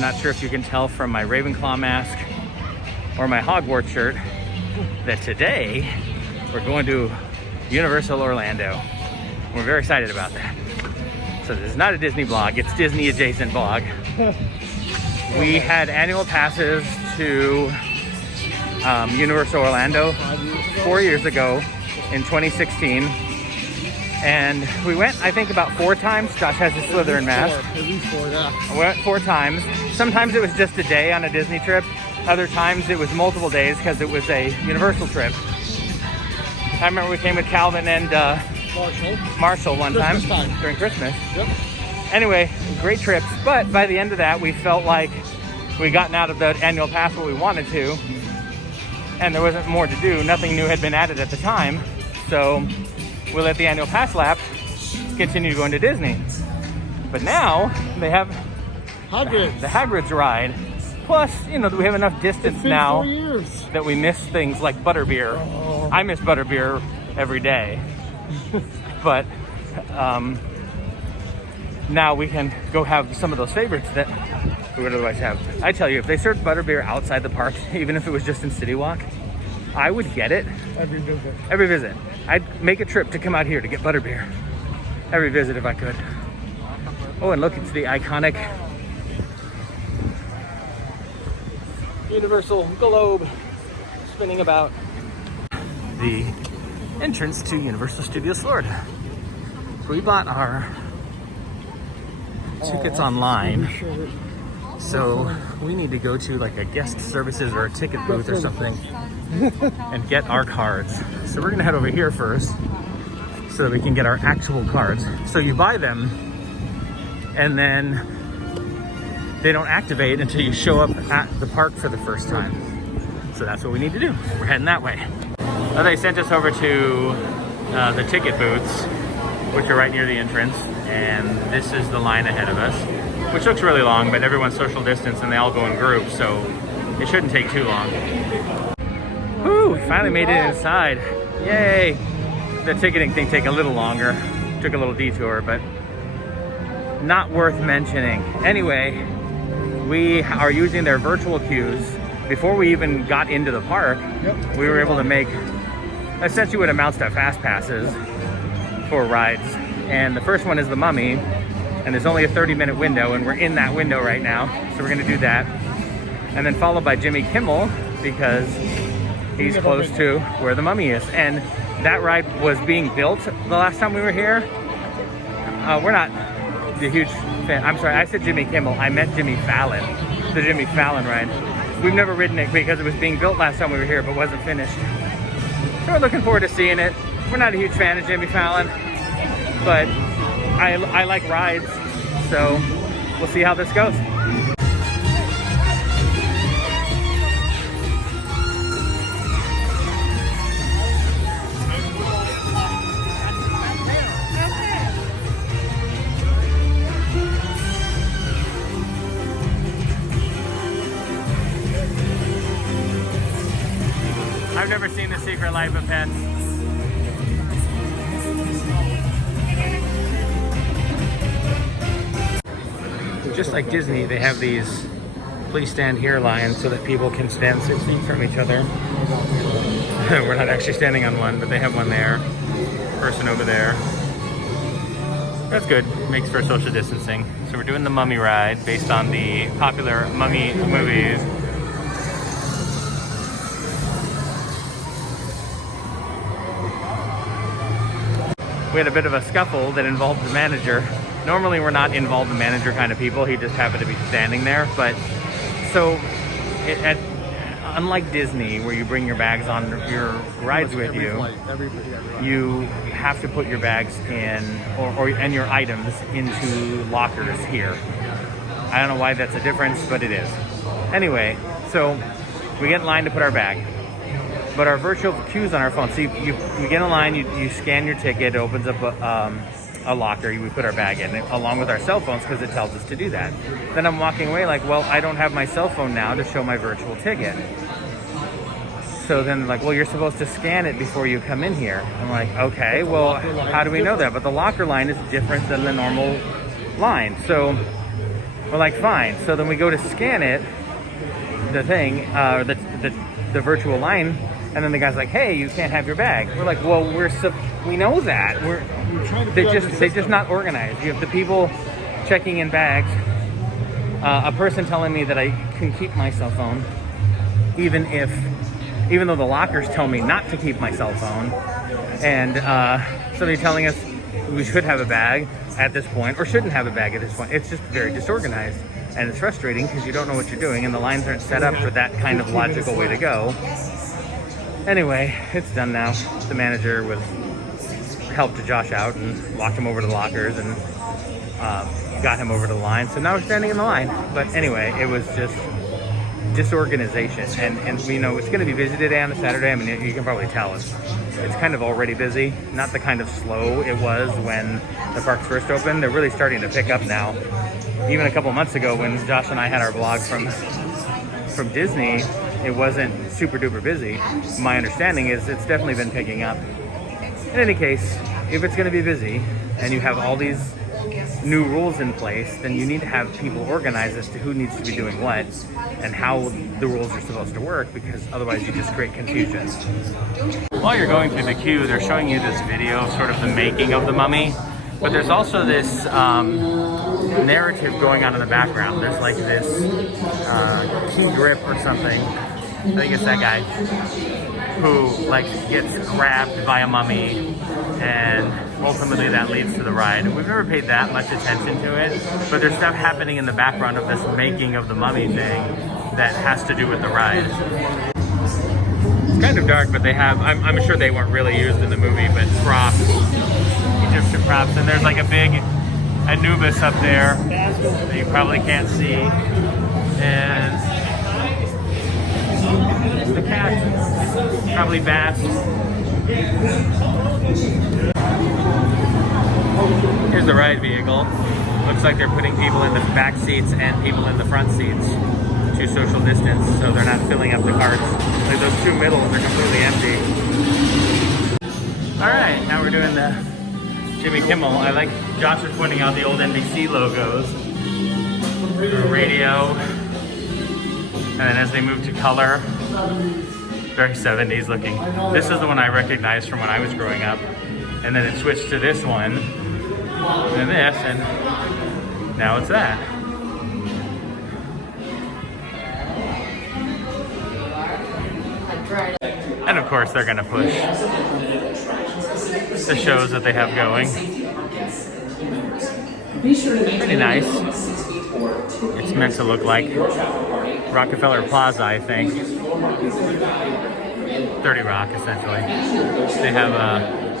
I'm not sure if you can tell from my Ravenclaw mask or my Hogwarts shirt that today we're going to Universal Orlando. We're very excited about that. So this is not a Disney vlog, it's Disney adjacent vlog. We had annual passes to Universal Orlando 4 years ago in 2016. And we went, I think, about 4 times. Josh has his Slytherin mask. At least 4, yeah. We went 4 times. Sometimes it was just a day on a Disney trip. Other times it was multiple days because it was a Universal trip. I remember we came with Calvin and Marshall one time during Christmas. Yep. Anyway, great trips. But by the end of that, we felt like we'd gotten out of the annual pass what we wanted to. And there wasn't more to do. Nothing new had been added at the time. So we let the annual pass lapse, continue going to Disney. But now they have Hagrid. the Hagrid's ride. Plus, you know, we have enough distance now 4 years. that we miss things like Butterbeer. Oh. I miss Butterbeer every day. But now we can go have some of those favorites that we would otherwise have. I tell you, if they served Butterbeer outside the park, even if it was just in City Walk, I would get it. Every visit. I'd make a trip to come out here to get Butterbeer. Every visit if I could. Oh, and look, it's the iconic Universal Globe spinning about. The entrance to Universal Studios Florida. So we bought our tickets online. So we need to go to like a guest services or a ticket booth or something and get our cards. So we're gonna head over here first so that we can get our actual cards. So you buy them and then they don't activate until you show up at the park for the first time. So that's what we need to do. We're heading that way. Well, they sent us over to the ticket booths, which are right near the entrance. And this is the line ahead of us, which looks really long, but everyone's social distance and they all go in groups, so it shouldn't take too long. Whew, we finally made it inside. Yay! The ticketing thing took a little longer. Took a little detour, but not worth mentioning. Anyway, we are using their virtual queues. Before we even got into the park, we were able to make essentially what amounts to fast passes for rides. And the first one is the Mummy, and there's only a 30-minute window, and we're in that window right now, so we're gonna do that. And then followed by Jimmy Kimmel, because he's close to where the Mummy is. And that ride was being built the last time we were here. We're not the huge fan. I'm sorry, I said Jimmy Kimmel, I meant Jimmy Fallon. The Jimmy Fallon ride. We've never ridden it because it was being built last time we were here, but wasn't finished. So we're looking forward to seeing it. We're not a huge fan of Jimmy Fallon, but I like rides, so we'll see how this goes. I've never seen The Secret Life of Pets. Just like Disney, they have these please stand here lines so that people can stand 6 feet from each other. We're not actually standing on one, but they have one there. Person over there. That's good. Makes for social distancing. So we're doing the Mummy ride based on the popular Mummy movies. We had a bit of a scuffle that involved the manager. Normally we're not involved in manager kind of people. He just happened to be standing there. But so, unlike Disney, where you bring your bags on your rides with you, you have to put your bags in, and your items into lockers here. I don't know why that's a difference, but it is. Anyway, so we get in line to put our bag. But our virtual queues on our phone, so you get in line, you scan your ticket, it opens up a locker, we put our bag in, along with our cell phones, because it tells us to do that. Then I'm walking away like, well, I don't have my cell phone now to show my virtual ticket. So then like, well, you're supposed to scan it before you come in here. I'm like, okay, well, how do we know that? But the locker line is different than the normal line. So We're like, fine. So then we go to scan it, the thing, the virtual line, and then the guy's like, hey, you can't have your bag. We're like, well, we know that. They're just not organized. You have the people checking in bags, a person telling me that I can keep my cell phone, even though the lockers tell me not to keep my cell phone, and somebody telling us we should have a bag at this point, or shouldn't have a bag at this point. It's just very disorganized, and it's frustrating because you don't know what you're doing, and the lines aren't set up for that kind of logical way to go. Anyway, it's done now. The manager helped Josh out and walked him over to the lockers and got him over to the line. So now we're standing in the line. But anyway, it was just disorganization, and you know, it's going to be busy today on a Saturday. I mean, you can probably tell it's kind of already busy, not the kind of slow it was when the parks first opened. They're really starting to pick up now. Even a couple months ago when Josh and I had our vlog from Disney, it wasn't super duper busy. My understanding is it's definitely been picking up. In any case, if it's going to be busy and you have all these new rules in place, then you need to have people organized as to who needs to be doing what and how the rules are supposed to work, because otherwise you just create confusion. While you're going through the queue, they're showing you this video of sort of the making of the mummy, but there's also this narrative going on in the background. There's like this King Grip or something, I think it's that guy, who like gets grabbed by a mummy, and ultimately that leads to the ride. We've never paid that much attention to it, but there's stuff happening in the background of this making of the mummy thing that has to do with the ride. It's kind of dark, but they have, I'm sure they weren't really used in the movie, but props, Egyptian props, and there's like a big Anubis up there that you probably can't see, and the cat, probably bats. Here's the ride vehicle. Looks like they're putting people in the back seats and people in the front seats to social distance, so they're not filling up the carts. Like those two middles are completely empty. All right, now we're doing the Jimmy Kimmel. I like Josh was pointing out the old NBC logos, the radio, and then as they move to color, very 70s looking. This is the one I recognized from when I was growing up, and then it switched to this one, and this, and now it's that. And of course they're gonna push the shows that they have going. Pretty nice. It's meant to look like Rockefeller Plaza, I think. 30 Rock, essentially. They have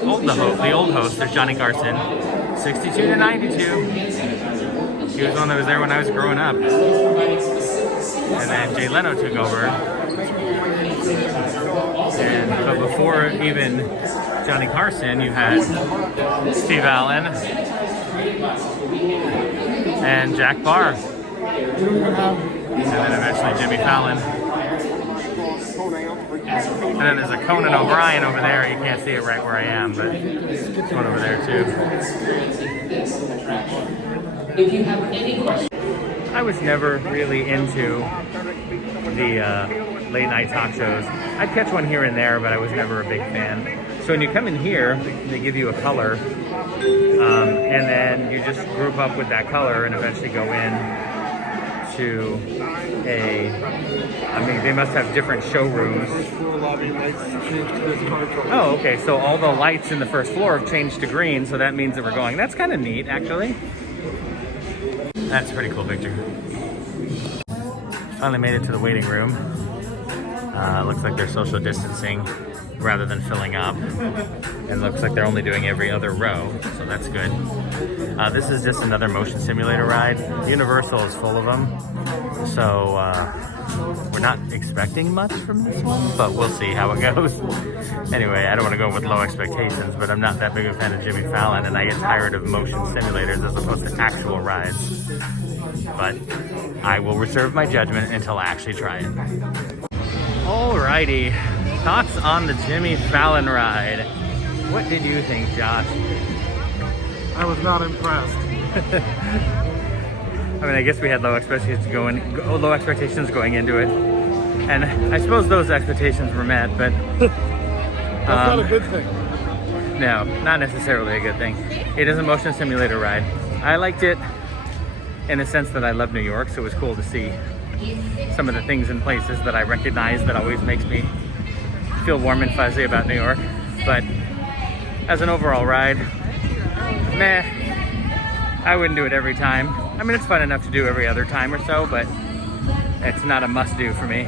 the old host, there's Johnny Carson, 62 to 92. He was the one that was there when I was growing up. And then Jay Leno took over. But before even Johnny Carson, you had Steve Allen and Jack Barr. And then eventually Jimmy Fallon. And then there's a Conan O'Brien over there. You can't see it right where I am, but there's one over there too. If you have any questions. I was never really into the late night talk shows. I'd catch one here and there, but I was never a big fan. So when you come in here, they give you a color, and then you just group up with that color and eventually go in to they must have different showrooms. Oh, okay, so all the lights in the first floor have changed to green, so that means that we're going. That's kind of neat, actually. That's a pretty cool picture. Finally made it to the waiting room. Looks like they're social distancing rather than filling up. And looks like they're only doing every other row, so that's good. This is just another motion simulator ride. Universal is full of them, so we're not expecting much from this one, but we'll see how it goes. Anyway, I don't want to go with low expectations, but I'm not that big a fan of Jimmy Fallon, and I get tired of motion simulators as opposed to actual rides. But I will reserve my judgment until I actually try it. Alrighty, thoughts on the Jimmy Fallon ride. What did you think, Josh? I was not impressed. I mean, I guess we had low expectations going into it, and I suppose those expectations were met. But That's not a good thing. no, not necessarily a good thing. It is a motion simulator ride. I liked it in the sense that I love New York, so it was cool to see some of the things and places that I recognize that always makes me feel warm and fuzzy about New York. But as an overall ride, meh. I wouldn't do it every time. I mean, it's fun enough to do every other time or so, but it's not a must-do for me.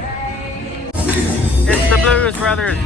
It's the Blues Brothers.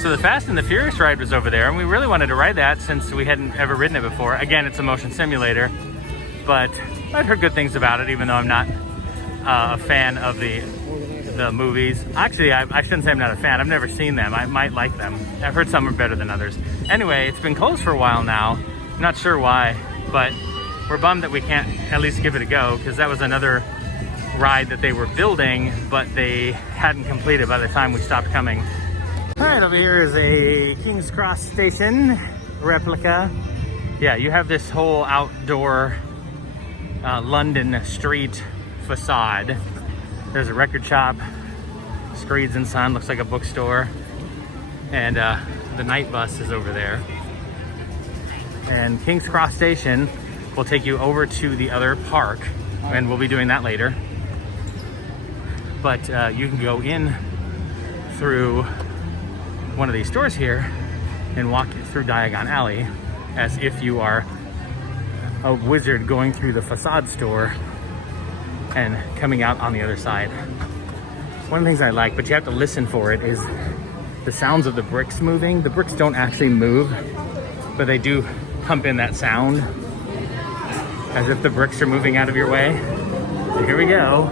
So the Fast and the Furious ride was over there, and we really wanted to ride that since we hadn't ever ridden it before. Again, it's a motion simulator, but I've heard good things about it, even though I'm not a fan of the movies. Actually, I shouldn't say I'm not a fan. I've never seen them. I might like them. I've heard some are better than others. Anyway, it's been closed for a while now. I'm not sure why, but we're bummed that we can't at least give it a go, because that was another ride that they were building, but they hadn't completed by the time we stopped coming. All right, over here is a King's Cross station replica. Yeah, you have this whole outdoor London street facade. There's a record shop, Screeds and Son, looks like a bookstore, and the night bus is over there. And King's Cross Station will take you over to the other park, and we'll be doing that later. But you can go in through one of these stores here and walk through Diagon Alley as if you are a wizard going through the facade store and coming out on the other side. One of the things I like, but you have to listen for it, is the sounds of the bricks moving. The bricks don't actually move, but they do pump in that sound as if the bricks are moving out of your way. So here we go.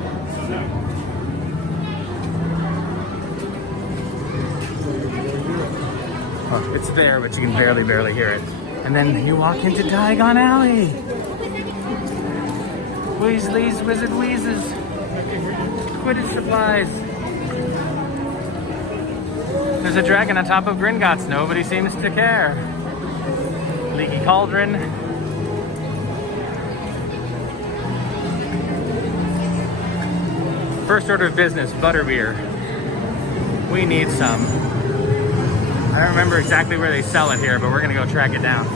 Oh, it's there, but you can barely hear it. And then you walk into Diagon Alley. Weasley's Wizard Wheezes. Quidditch supplies. There's a dragon on top of Gringotts. Nobody seems to care. Leaky Cauldron. First order of business, Butterbeer. We need some. I don't remember exactly where they sell it here, but we're gonna go track it down.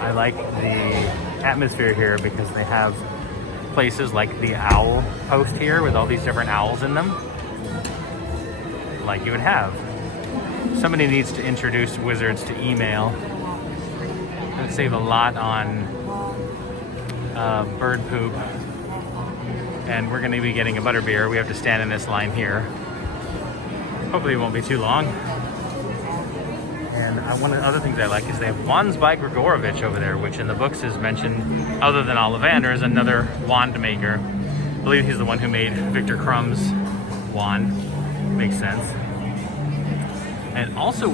I like the atmosphere here because they have places like the owl post here with all these different owls in them, like you would have. Somebody needs to introduce wizards to email. It would save a lot on bird poop. And we're gonna be getting a Butterbeer. We have to stand in this line here. Hopefully it won't be too long. And one of the other things I like is they have wands by Grigorovich over there, which in the books is mentioned, other than Ollivander, is another wand maker. I believe he's the one who made Victor Crumb's wand. Makes sense. And also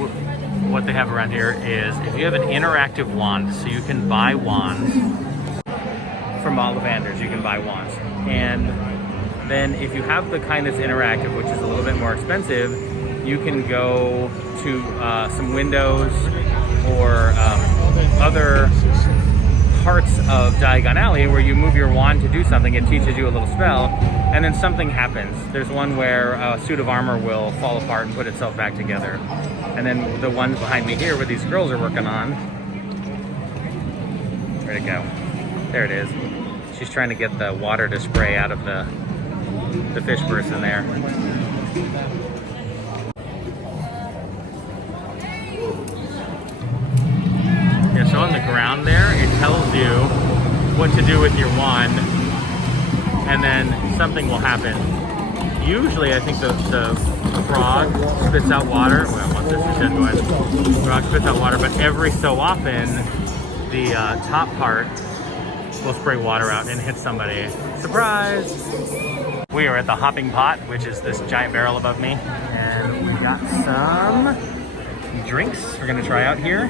what they have around here is if you have an interactive wand, so you can buy wands from Ollivander's, you can buy wands. And then if you have the kind that's interactive, which is a little bit more expensive, you can go to some windows or other parts of Diagon Alley where you move your wand to do something. It teaches you a little spell, and then something happens. There's one where a suit of armor will fall apart and put itself back together. And then the ones behind me here where these girls are working on, where'd it go? There it is. She's trying to get the water to spray out of the fish person there. So on the ground there, it tells you what to do with your wand, and then something will happen. Usually, I think the frog spits out water. Well, once this is shut going, the frog spits out water, but every so often, the top part will spray water out and hit somebody. Surprise! We are at the Hopping Pot, which is this giant barrel above me, and we got some drinks we're gonna try out here.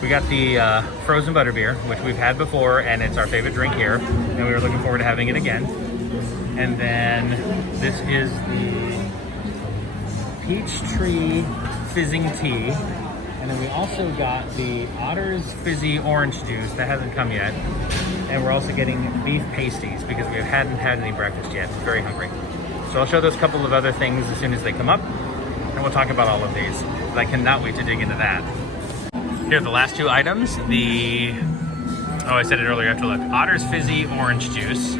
We got the frozen butterbeer, which we've had before, and it's our favorite drink here, and we were looking forward to having it again. And then this is the peach tree fizzing tea. And then we also got the Otter's fizzy orange juice that hasn't come yet. And we're also getting beef pasties because we hadn't had any breakfast yet. I'm very hungry. So I'll show those couple of other things as soon as they come up, and we'll talk about all of these. But I cannot wait to dig into that. Here are the last two items. Oh, I said it earlier, I have to look. Otter's fizzy orange juice.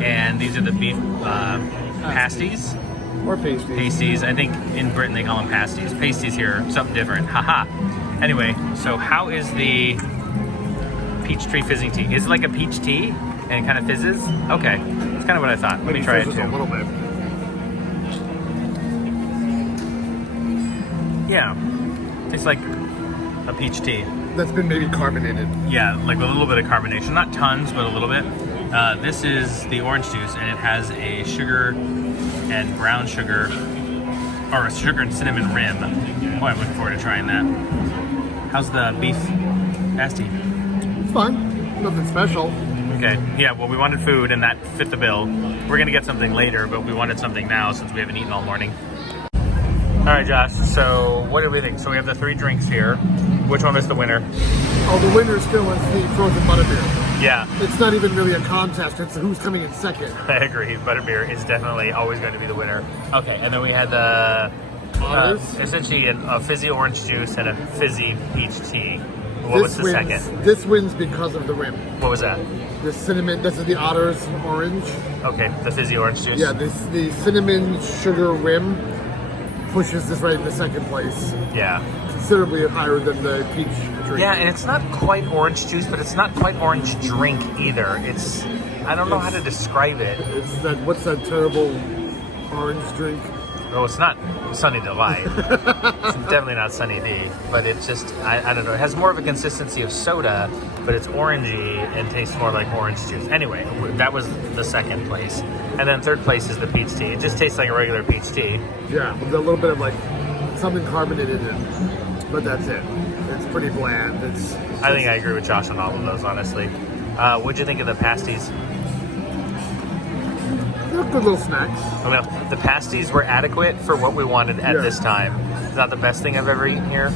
And these are the beef pasties. Or pasties. Pasties. I think in Britain they call them pasties. Pasties here, something different. Haha. Anyway, so how is the peach tree fizzing tea? Is it like a peach tea and it kind of fizzes? Okay, that's kind of what I thought. Let me try it too. A little bit. Yeah, tastes like a peach tea. That's been maybe carbonated. Yeah, like a little bit of carbonation. Not tons, but a little bit. This is the orange juice, and it has a sugar and brown sugar, or a sugar and cinnamon rim. Boy, I'm looking forward to trying that. How's the beef pasty? It's fine. Nothing special. Okay, yeah, well, we wanted food, and that fit the bill. We're gonna get something later, but we wanted something now since we haven't eaten all morning. All right, Josh, so what do we think? So we have the 3 drinks here. Which one is the winner? Oh, the winner still is the frozen butterbeer. Yeah. It's not even really a contest, it's who's coming in second. I agree, butterbeer is definitely always going to be the winner. Okay, and then we had the, essentially a fizzy orange juice and a fizzy peach tea. What was the second? This wins because of the rim. What was that? The cinnamon, this is the Otter's orange. Okay, the fizzy orange juice. Yeah, the cinnamon sugar rim pushes this right in the second place. Yeah. Considerably higher than the peach drink. Yeah, and it's not quite orange juice, but it's not quite orange drink either. I don't know how to describe it. It's that, what's that terrible orange drink? Oh, it's not Sunny Delight. It's definitely not Sunny D, but it's just, I don't know. It has more of a consistency of soda, but it's orangey and tastes more like orange juice. Anyway, that was the second place. And then third place is the peach tea. It just tastes like a regular peach tea. Yeah, with a little bit of like something carbonated in it, but that's it. It's pretty bland. I think I agree with Josh on all of those, honestly. What'd you think of the pasties? They're good little snacks. I mean, the pasties were adequate for what we wanted at this time. It's not the best thing I've ever eaten here.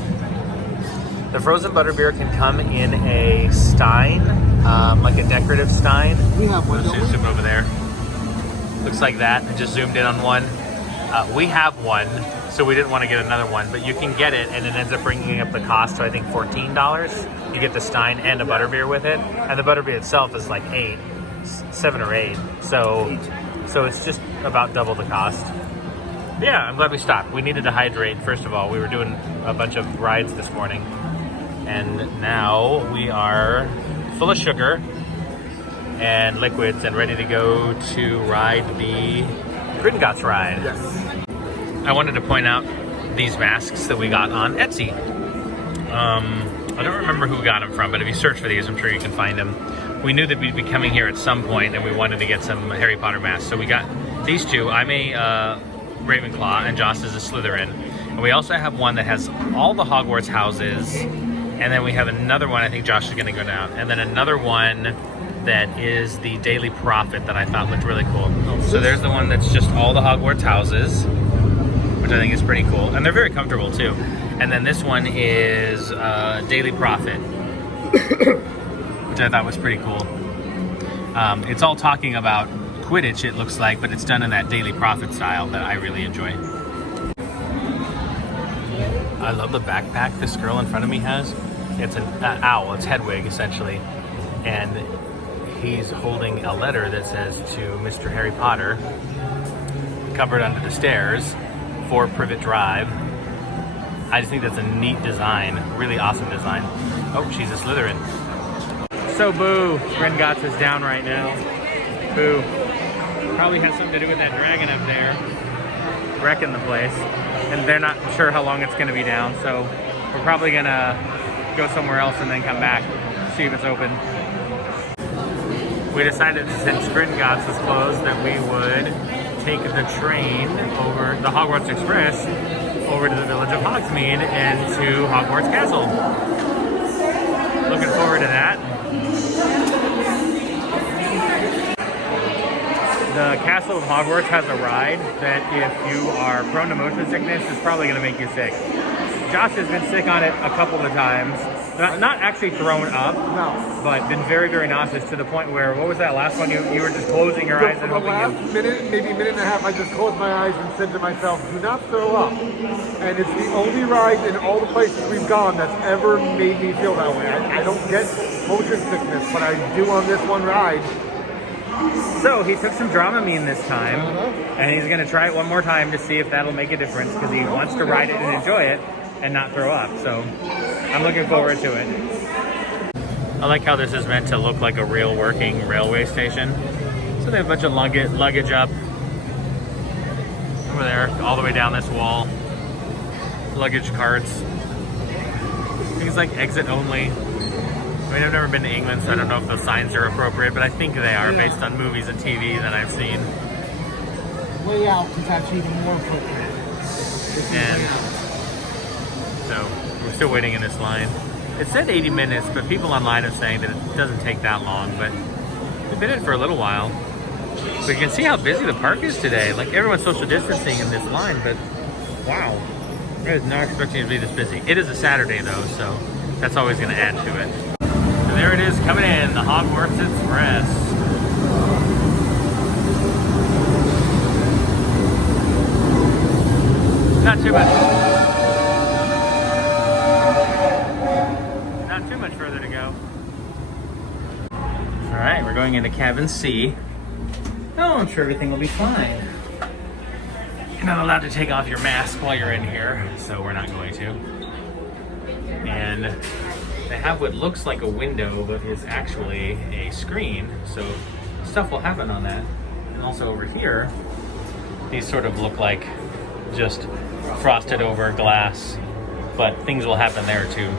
The frozen butterbeer can come in a stein, like a decorative stein. We have one, don't we? Zoom over there. Looks like that. I just zoomed in on one. We have one, so we didn't want to get another one, but you can get it, and it ends up bringing up the cost to, I think, $14. You get the stein and a butterbeer with it, and the butterbeer itself is like 7 or 8. So it's just about double the cost. Yeah, I'm glad we stopped. We needed to hydrate, first of all. We were doing a bunch of rides this morning, and now we are full of sugar and liquids and ready to go to ride the Gringotts ride. Yes. I wanted to point out these masks that we got on Etsy. I don't remember who we got them from, but if you search for these, I'm sure you can find them. We knew that we'd be coming here at some point, and we wanted to get some Harry Potter masks. So we got these two. I'm a Ravenclaw, and Joss is a Slytherin. And we also have one that has all the Hogwarts houses, and then we have another one, I think Josh is going to go down, and then another one that is the Daily Prophet that I thought looked really cool. So there's the one that's just all the Hogwarts houses, which I think is pretty cool. And they're very comfortable too. And then this one is Daily Prophet, which I thought was pretty cool. It's all talking about Quidditch, it looks like, but it's done in that Daily Prophet style that I really enjoy. I love the backpack this girl in front of me has. It's an owl, it's Hedwig essentially. And he's holding a letter that says to Mr. Harry Potter, covered under the stairs, 4 Privet Drive. I just think that's a neat design, really awesome design. Oh, she's a Slytherin. So Boo, Gringotts is down right now. Boo. Probably has something to do with that dragon up there. Wrecking the place. And they're not sure how long it's going to be down, so we're probably going to go somewhere else and then come back, see if it's open. We decided, since Gringotts is closed, that we would take the train over the Hogwarts Express over to the village of Hogsmeade and to Hogwarts Castle. Looking forward to that. The Castle of Hogwarts has a ride that if you are prone to motion sickness is probably going to make you sick. Josh has been sick on it a couple of times. Not actually thrown up, No. but been very, very nauseous to the point where, what was that last one? You were just closing your eyes and For the hoping last minute, maybe minute and a half, I just closed my eyes and said to myself, do not throw up. And it's the only ride in all the places we've gone that's ever made me feel that way. I don't get motion sickness, but I do on this one ride. So he took some Dramamine this time, and he's going to try it one more time to see if that'll make a difference, because he wants to ride it and enjoy it and not throw up. So I'm looking forward to it. I like how this is meant to look like a real working railway station. So they have a bunch of luggage up over there, all the way down this wall. Luggage carts. Things like exit only. I mean, I've never been to England, so I don't know if the signs are appropriate, but I think they are based on movies and TV that I've seen. Way out is actually even more appropriate. And so we're still waiting in this line. It said 80 minutes, but people online are saying that it doesn't take that long, but we've been in for a little while. But you can see how busy the park is today. Like, everyone's social distancing in this line, but wow. I was not expecting it to be this busy. It is a Saturday though, so that's always going to add to it. So there it is, coming in, the Hogwarts Express. Not too much. Not too much further to go. All right, we're going into cabin C. Oh, I'm sure everything will be fine. You're not allowed to take off your mask while you're in here, so we're not going to. And they have what looks like a window, but is actually a screen, so stuff will happen on that. And also over here, these sort of look like just frosted over glass, but things will happen there too.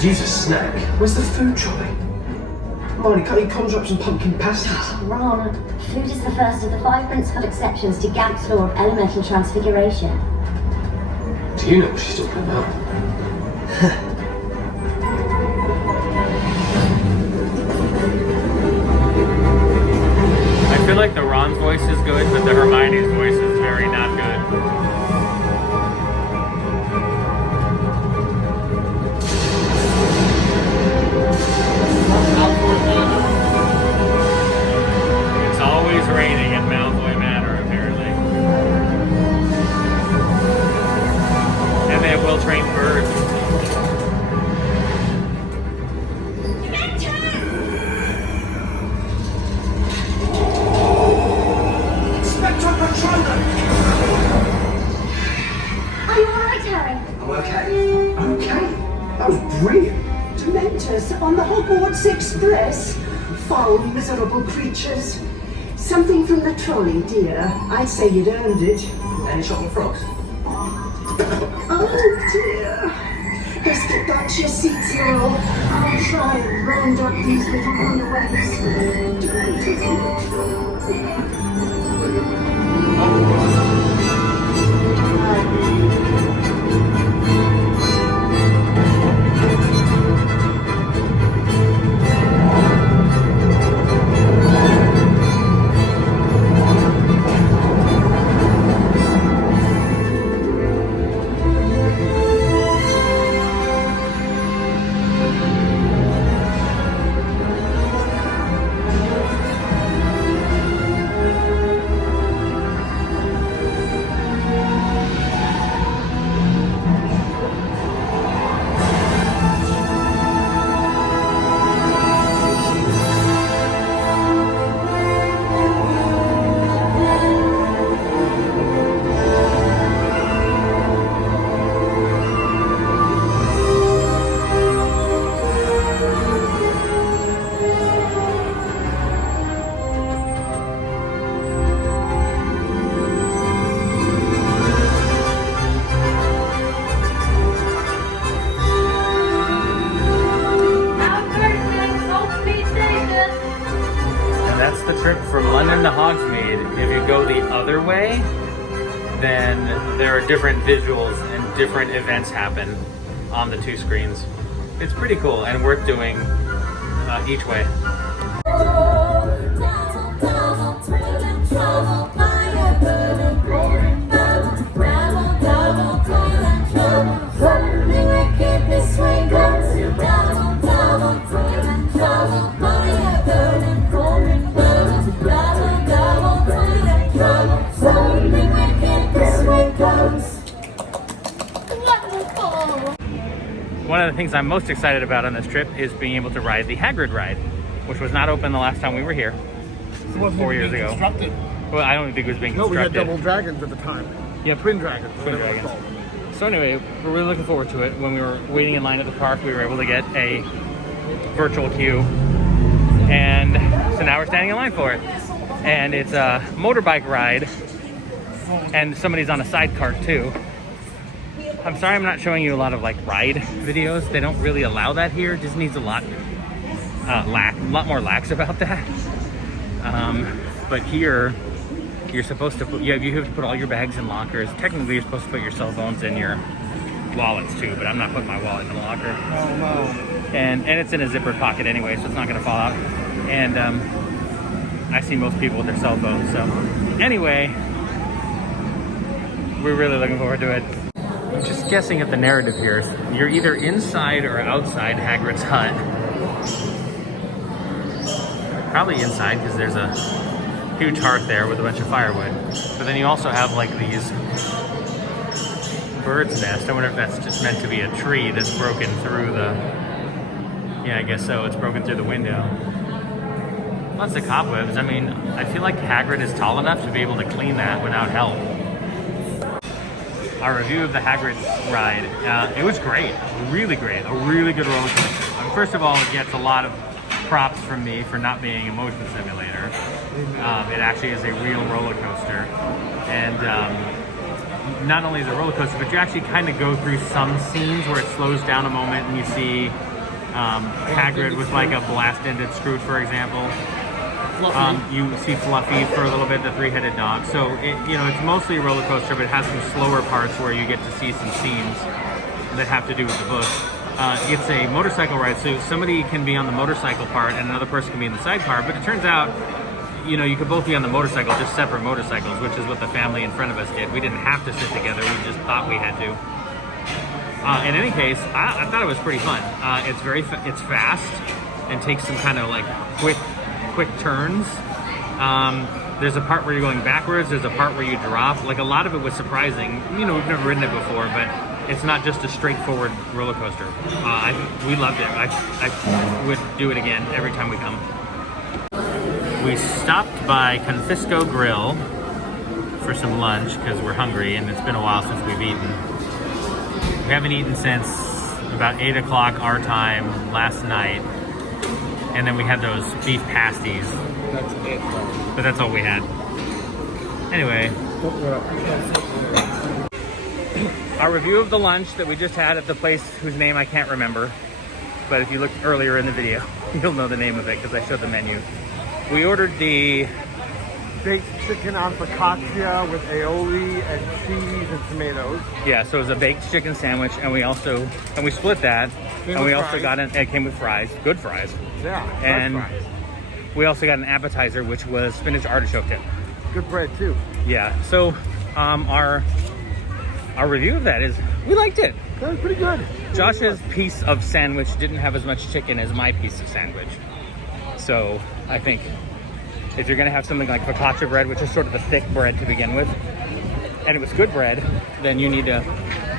Jesus, snack. Where's the food trolley? Marnie, can't you conjure up some pumpkin pasties? Ron, food is the first of the 5 principal exceptions to Gamp's law of elemental transfiguration. Do you know what she's talking about? I feel like the Ron's voice is good, but the Hermione's voice is very not good. It's always raining at Malfoy Manor, apparently. And they have well-trained birds. Are you alright, Harry? I'm okay. Okay? That was brilliant. Dementors on the Hogwarts Express. Foul, miserable creatures. Something from the trolley, dear. I'd say you'd earned it. Any chocolate frogs? Oh, dear. Best get back to your seats now. I'll try and round up these little runaways. That's the trip from London to Hogsmeade. If you go the other way, then there are different visuals and different events happen on the two screens. It's pretty cool and worth doing each way. One of the things I'm most excited about on this trip is being able to ride the Hagrid ride, which was not open the last time we were here, 4 years ago. Constructed. Well, I don't think it was being No, we had constructed. double dragons at the time. Yeah, Twin dragons. Twin whatever it's dragons. called. So anyway, we're really looking forward to it. When we were waiting in line at the park, we were able to get a virtual queue. And so now we're standing in line for it. And it's a motorbike ride. And somebody's on a side cart too. I'm sorry I'm not showing you a lot of like ride videos. They don't really allow that here. Just needs a lot more lax about that. But here, you're supposed to put, you have to put all your bags in lockers. Technically, you're supposed to put your cell phones in your wallets too, but I'm not putting my wallet in the locker. Oh no. And it's in a zippered pocket anyway, so it's not gonna fall out. And I see most people with their cell phones, so anyway, we're really looking forward to it. I'm just guessing at the narrative here. You're either inside or outside Hagrid's hut. Probably inside, because there's a huge hearth there with a bunch of firewood. But then you also have like these bird's nest. I wonder if that's just meant to be a tree that's broken through the... Yeah, I guess so. It's broken through the window. Lots of cobwebs. I mean, I feel like Hagrid is tall enough to be able to clean that without help. Our review of the Hagrid ride, it was great, really great, a really good roller coaster. First of all, it gets a lot of props from me for not being a motion simulator. It actually is a real roller coaster, and not only is it a roller coaster, but you actually kind of go through some scenes where it slows down a moment and you see Hagrid with like a blast-ended Scrooge, for example. You see Fluffy for a little bit, the three-headed dog. So it's mostly a roller coaster, but it has some slower parts where you get to see some scenes that have to do with the book. It's a motorcycle ride, so somebody can be on the motorcycle part and another person can be in the sidecar. But it turns out, you could both be on the motorcycle, just separate motorcycles, which is what the family in front of us did. We didn't have to sit together; we just thought we had to. In any case, I thought it was pretty fun. It's fast and takes some kind of like quick turns. There's a part where you're going backwards. There's a part where you drop. Like a lot of it was surprising. We've never ridden it before, but it's not just a straightforward roller coaster. We loved it. I would do it again every time we come. We stopped by Confisco Grill for some lunch because we're hungry and it's been a while since we've eaten. We haven't eaten since about 8 o'clock our time last night. And then we had those beef pasties. That's it. But that's all we had. Anyway. our review of the lunch that we just had at the place whose name I can't remember. But if you look earlier in the video, you'll know the name of it because I showed the menu. We ordered the baked chicken on focaccia with aioli and cheese and tomatoes. Yeah, so it was a baked chicken sandwich, and we split that. And we also got it came with fries, good fries. Yeah, and fries. We also got an appetizer, which was spinach artichoke dip. Good bread too. Yeah, so our review of that is we liked it. That was pretty good. Josh's piece of sandwich didn't have as much chicken as my piece of sandwich. So I think if you're gonna have something like focaccia bread, which is sort of a thick bread to begin with, and it was good bread, then you need to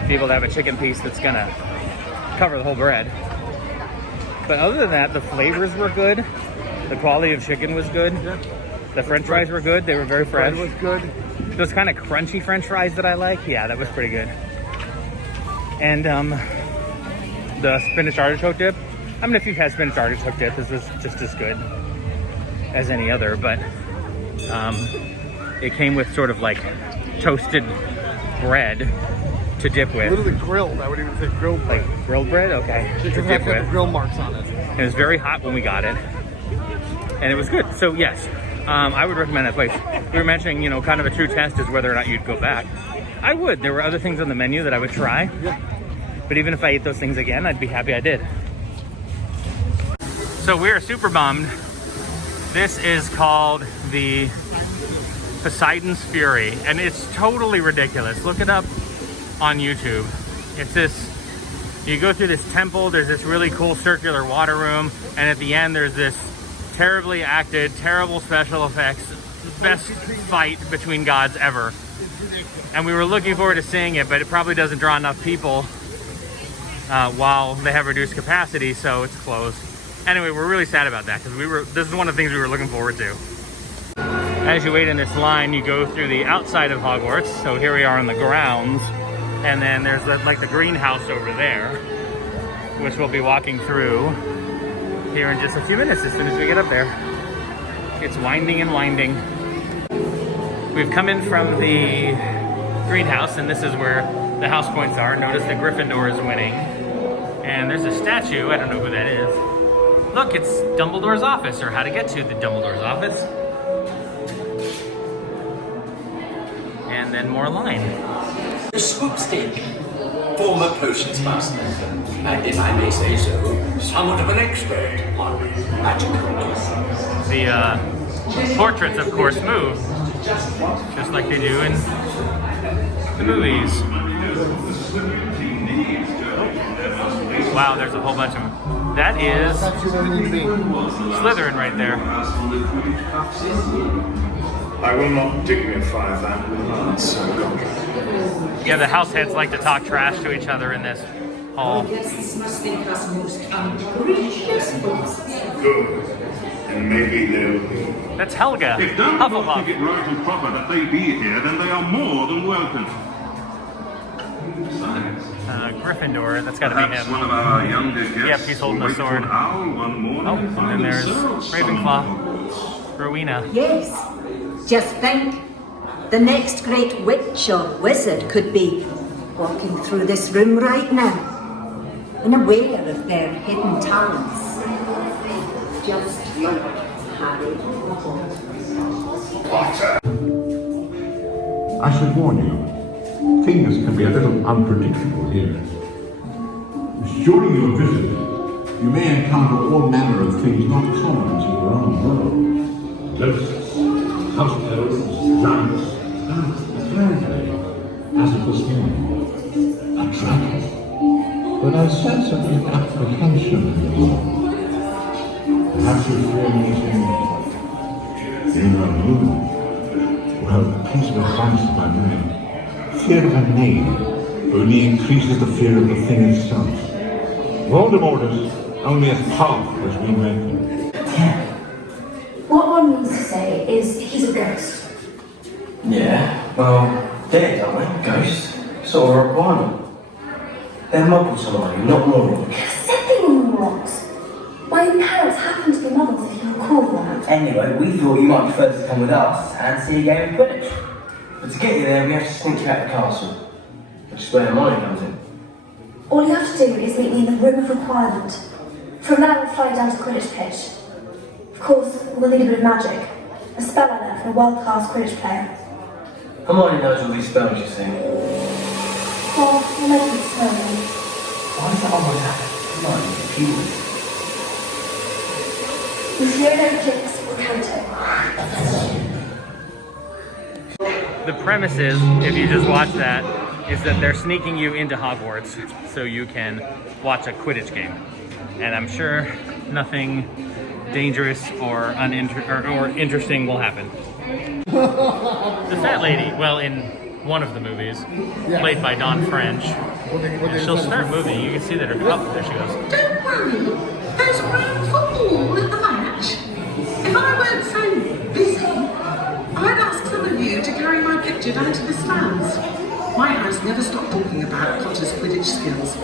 be able to have a chicken piece that's gonna cover the whole bread. But other than that, the flavors were good. The quality of chicken was good. Yeah. The French fries were good. They were very fresh. Bread was good. Those kind of crunchy French fries that I like, yeah, that was pretty good. And the spinach artichoke dip. I mean, if you've had spinach artichoke dip, this was just as good as any other, but it came with sort of like toasted bread to dip with. Literally grilled. I would even say grilled bread. Like grilled bread? Okay. It To dip with. grill marks on it. It was very hot when we got it, and it was good. So yes, I would recommend that place. We were mentioning, you know, kind of a true test is whether or not you'd go back. I would. There were other things on the menu that I would try. Yeah. But even if I ate those things again, I'd be happy I did. So we're super bummed. This is called the Poseidon's Fury, and it's totally ridiculous. Look it up on YouTube. It's this, you go through this temple, there's this really cool circular water room, and at the end there's this terribly acted, terrible special effects, best fight between gods ever. And we were looking forward to seeing it, but it probably doesn't draw enough people while they have reduced capacity, so it's closed. Anyway, we're really sad about that because this is one of the things we were looking forward to. As you wait in this line, you go through the outside of Hogwarts. So here we are on the grounds, and then there's like the greenhouse over there, which we'll be walking through here in just a few minutes as soon as we get up there. It's winding and winding. We've come in from the greenhouse, and this is where the house points are. Notice the Gryffindor is winning. And there's a statue, I don't know who that is. Look, it's Dumbledore's office, or how to get to the Dumbledore's office. And then more line. Swoopstick, former potions master, and if I may say so, somewhat of an expert on magic. The portraits, of course, move, just like they do in the movies. Wow, there's a whole bunch of them. That is Slytherin right there. I will not dignify that with so God. Yeah, the house heads like to talk trash to each other in this hall. Guests must think us most ungracious folks. Good. And maybe they'll be. That's Helga, If Dumbledore Hufflepuff. think it right and proper that they be here, then they are more than welcome. Gryffindor, that's got to be Perhaps him. one of our younger guests Yep, he's holding will the wait for sword. an owl one morning Oh, and and find then there's themselves Ravenclaw, Rowena. Yes, just think. The next great witch or wizard could be walking through this room right now, unaware of their hidden talents. Just like Harry Potter. I should warn you, things can be a little unpredictable here. During your visit, you may encounter all manner of things not common to your own world. Ghosts, house elves, giants, and apparently, as it was known, a dragon. But I sense a deep apprehension in your world. Perhaps you fear meeting in a room. Well, please advance my mind. Fear of a name only increases the fear of the thing itself. Voldemort is only as powerful as we make him. What one means to say is he's a ghost. Yeah, well, dead, aren't they? Ghosts. Sort of a requirement. They're muggles, are they? Not normal. Said they were morons. My own parents happened to be muggles, if you recall that. Anyway, we thought you might prefer to come with us and see a game of Quidditch. But to get you there, we have to sneak you out the castle. Which is where mine comes in. All you have to do is meet me in the room of requirement. From there, we'll fly down to the Quidditch pitch. Of course, we'll need a bit of magic. A spell I learned from a world-class Quidditch player. Hermione knows all these spells, you see. Well, we'll make it slowly. Why does that always happen? Hermione, if you would. With no clicks or counting. The premise is, if you just watch that, is that they're sneaking you into Hogwarts so you can watch a Quidditch game. And I'm sure nothing dangerous or interesting will happen. The fat lady, well, in one of the movies, played by Dawn French, she'll start moving. You can see that her, oh, there she goes. Don't worry, there's room for all at the match. If I weren't so busy, I'd ask some of you to carry my picture down to the stands. My house never stopped talking about Potter's Quidditch skills.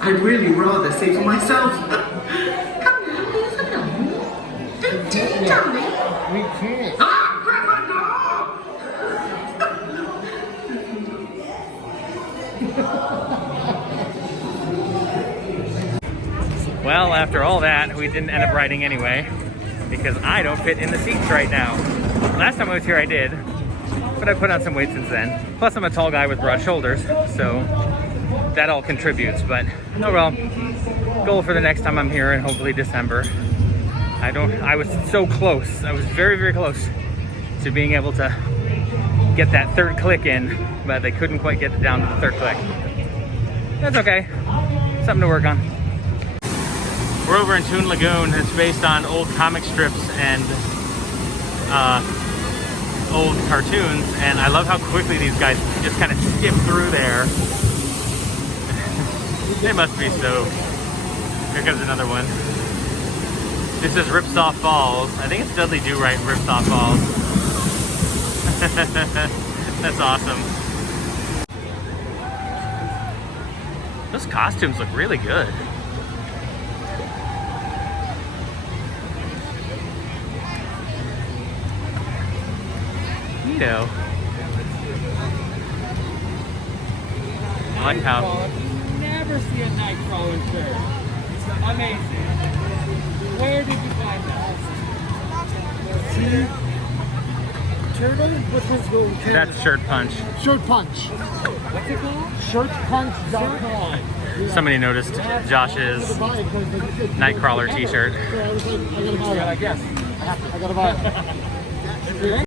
I'd really rather see for myself. Come now, leave alone. Don't do it, darling. We can't. Ah, Gryffindor! Well, after all that, we didn't end up riding anyway, because I don't fit in the seats right now. Last time I was here, I did, but I put on some weight since then. Plus, I'm a tall guy with broad shoulders, so that all contributes, but oh well. Goal for the next time I'm here, and hopefully December. I was so close. I was very, very close to being able to get that third click in, but they couldn't quite get it down to the third click. That's okay. Something to work on. We're over in Toon Lagoon. It's based on old comic strips and old cartoons, and I love how quickly these guys just kind of skip through there. They must be stoked. Here comes another one. This is Ripsaw Falls. I think it's Dudley Do-Right Ripsaw Falls. That's awesome. Those costumes look really good. Neato. I like how... Never see a Nightcrawler shirt. Amazing. Where did you find that? Turtle? Which one's going to That's Shirt Punch. Shirt Punch. What's it called? Shirtpunch.com. Somebody noticed Josh's Nightcrawler t-shirt. Yeah, I was like, I gotta buy it. I guess. I gotta buy it.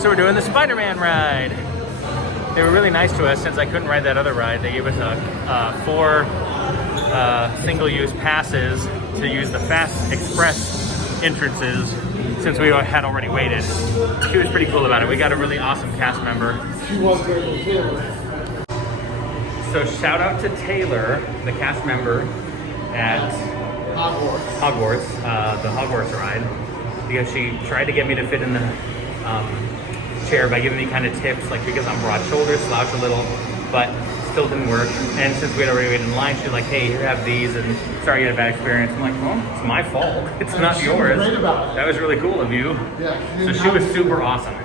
So we're doing the Spider-Man ride. They were really nice to us since I couldn't ride that other ride. They gave us 4 single-use passes to use the Fast Express entrances since we had already waited. She was pretty cool about it. We got a really awesome cast member. She was very cool. So shout out to Taylor, the cast member at Hogwarts, the Hogwarts ride, because she tried to get me to fit in the chair by giving me kind of tips, like because I'm broad shoulders, slouch a little, but still didn't work. And since we had already waited in line, she's like, hey, here, have these, and sorry you had a bad experience. I'm like, well, it's my fault. It's not yours. That was really cool of you. Yeah, so she was super awesome.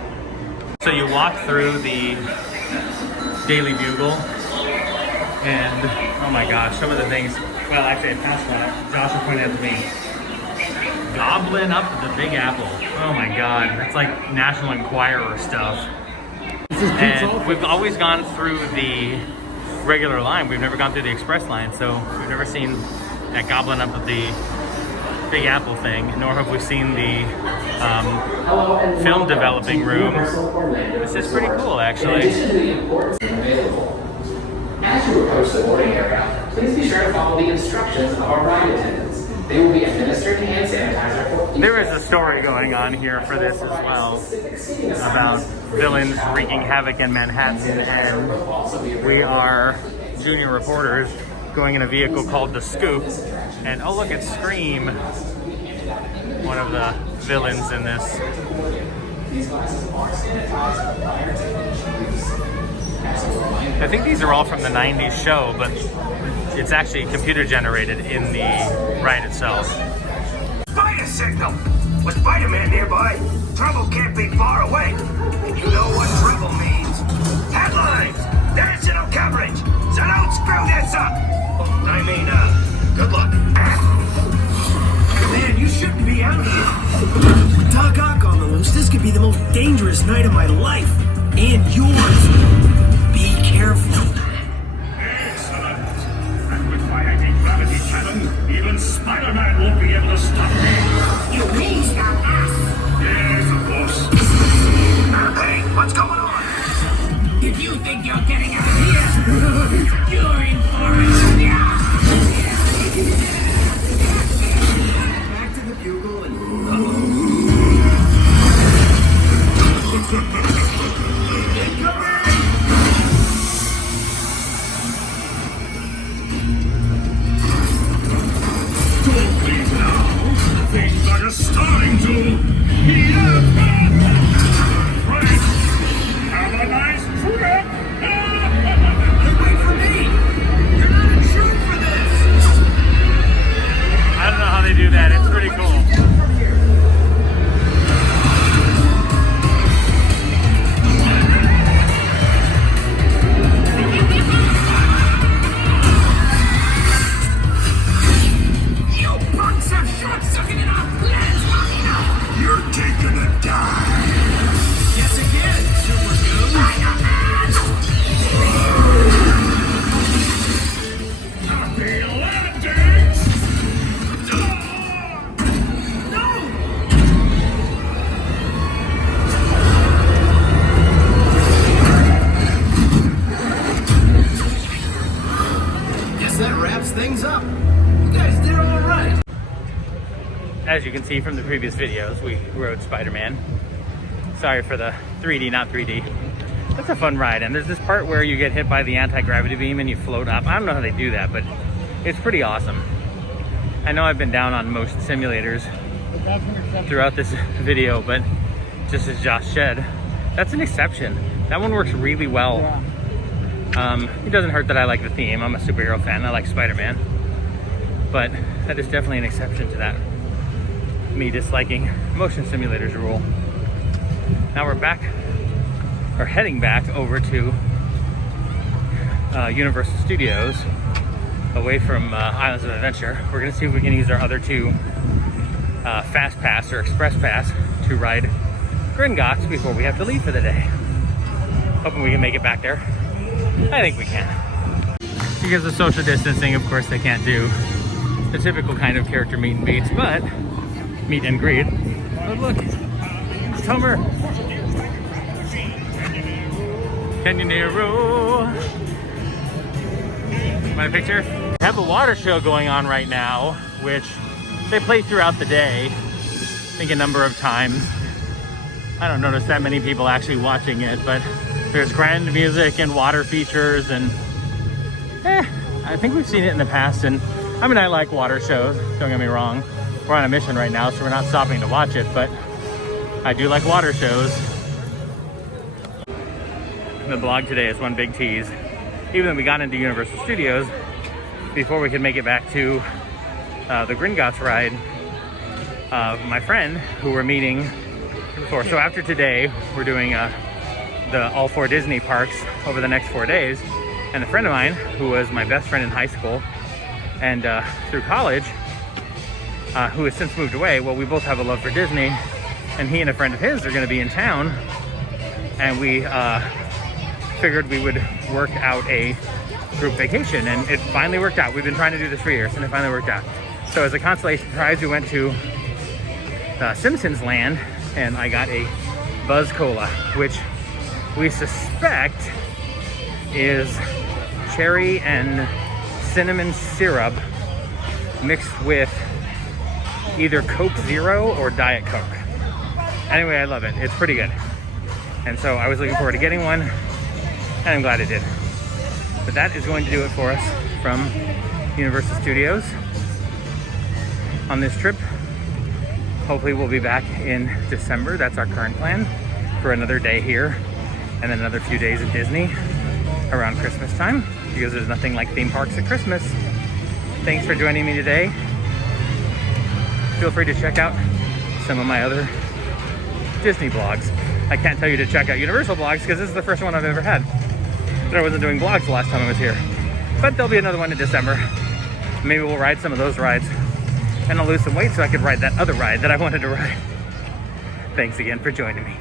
So you walk through the Daily Bugle, and oh my gosh, some of the things, well, actually I passed that. Josh pointed out to me. Gobbling up the Big Apple. Oh my god, that's like National Enquirer stuff. And we've always gone through the regular line. We've never gone through the express line, so we've never seen that gobbling up of the Big Apple thing, nor have we seen the film developing room. This is pretty cool, actually. As you approach the boarding area, please be sure to follow the instructions of our ride attendants. They will be administered hand sanitizer for each. There is a story going on here for this as well, about villains wreaking havoc in Manhattan, and we are junior reporters going in a vehicle called the Scoop, and oh look, it's Scream, one of the villains in this. I think these are all from the 90s show, but it's actually computer generated in the ride itself. Spider signal! With Spider-Man nearby, trouble can't be far away. You know what trouble means. Headlines! There's dangerous night of my life. And yours. Be careful. Excellent. And with my anti-gravity cannon, even Spider-Man won't be able to stop me. You mean stop us? Yes, of course. Hey, what's going on? If you think you're getting out of here, you're in for it. Back to the bugle and Don't leave now. Things are just starting to heat up. Right. Have a nice trip. wait for me. You're not insured for this. I don't know how they do that. It's pretty cool. You bunks of short-sucking in our plans long enough. You're taking a dive. Yes, again, Super Goo. Happy landings. Guess that wraps things up. You guys did all right. As you can see from the previous videos, we rode Spider-Man. Sorry for the 3D, not 3D. That's a fun ride, and there's this part where you get hit by the anti-gravity beam and you float up. I don't know how they do that, but it's pretty awesome. I know I've been down on motion simulators throughout this video, but just as Josh said, that's an exception. That one works really well. It doesn't hurt that I like the theme. I'm a superhero fan. I like Spider-Man. But that is definitely an exception to that me disliking motion simulators rule. Now we're back, or heading back over to Universal Studios, away from Islands of Adventure. We're gonna see if we can use our other two Fast Pass or Express Pass to ride Gringotts before we have to leave for the day. Hoping we can make it back there. I think we can. Because of social distancing, of course, they can't do the typical kind of character meet and greets, but meet and greet. But look, it's Homer. Canyon-ero. Want a picture? We have a water show going on right now, which they play throughout the day, I think a number of times. I don't notice that many people actually watching it, but there's grand music and water features, and I think we've seen it in the past. And I mean, I like water shows, don't get me wrong. We're on a mission right now, so we're not stopping to watch it, but I do like water shows. The vlog today is one big tease. Even though we got into Universal Studios, before we could make it back to the Gringotts ride, my friend who we're meeting before. So after today, we're doing the all 4 Disney parks over the next 4 days. And a friend of mine, who was my best friend in high school and through college, who has since moved away, well, we both have a love for Disney, and he and a friend of his are gonna be in town, and we figured we would work out a group vacation, and it finally worked out. We've been trying to do this for years, and it finally worked out. So as a consolation prize, we went to Simpsons Land, and I got a Buzz Cola, which we suspect is cherry and cinnamon syrup mixed with either Coke Zero or Diet Coke. Anyway, I love it. It's pretty good. And so I was looking forward to getting one, and I'm glad I did. But that is going to do it for us from Universal Studios on this trip. Hopefully we'll be back in December. That's our current plan, for another day here and then another few days at Disney around Christmas time, because there's nothing like theme parks at Christmas. Thanks for joining me today. Feel free to check out some of my other Disney vlogs. I can't tell you to check out Universal vlogs because this is the first one I've ever had. But I wasn't doing vlogs the last time I was here. But there'll be another one in December. Maybe we'll ride some of those rides. And I'll lose some weight so I could ride that other ride that I wanted to ride. Thanks again for joining me.